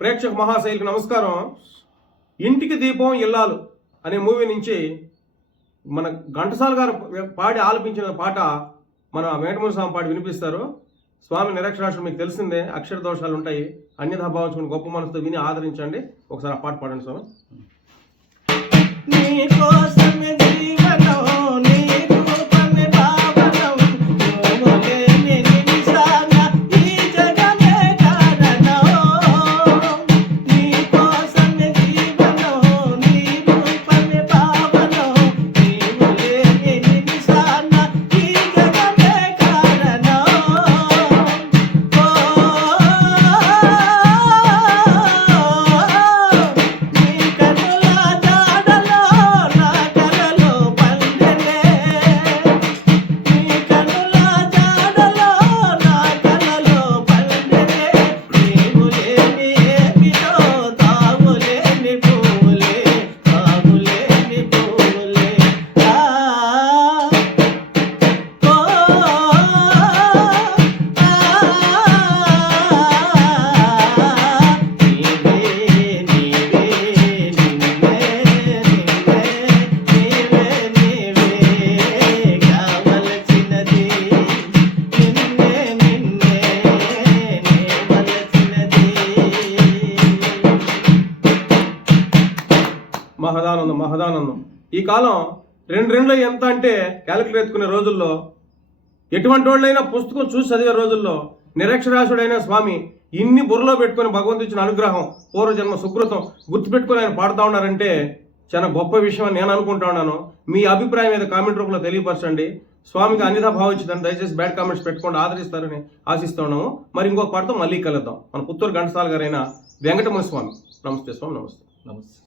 ప్రేక్షక మహాశైలికి నమస్కారం. ఇంటికి దీపం ఇల్లాలు అనే మూవీ నుంచి మన ఘంటసాల గారు పాడి ఆలపించిన పాట మన వెంకటముని స్వామి పాడి వినిపిస్తారు. స్వామి నిరక్షరాస్యుడు మీకు తెలిసిందే, అక్షర దోషాలు ఉంటాయి. అన్యథా భావించుకుని గొప్ప మనసుతో విని ఆదరించండి. ఒకసారి ఆ పాట పాడండి స్వామి. మహదానందం మహదానందం. ఈ కాలం రెండు ఎంత అంటే క్యాలిక్యులేట్ ఎత్తుకునే రోజుల్లో, ఎటువంటి వాళ్ళైనా పుస్తకం చూసి చదివే రోజుల్లో నిరక్షరాస్యుడైన స్వామి ఇన్ని బుర్రలో పెట్టుకుని భగవంతుడిచ్చిన అనుగ్రహం, పూర్వజన్మ సుకృతం గుర్తుపెట్టుకుని ఆయన పాడుతూ ఉన్నారంటే చాలా గొప్ప విషయం అని నేను అనుకుంటా ఉన్నాను. మీ అభిప్రాయం మీద కామెంట్ రూపంలో తెలియపరచండి. స్వామికి అన్నిదా భావించదని దయచేసి బ్యాడ్ కామెంట్స్ పెట్టుకోండి, ఆదరిస్తారని ఆశిస్తూ ఉన్నాము. మరి ఇంకొక పాటతో మళ్ళీ కలుద్దాం. మన పుత్తూరు ఘంటసాల గారైన వెంకటముని స్వామి. నమస్తే స్వామి. నమస్తే.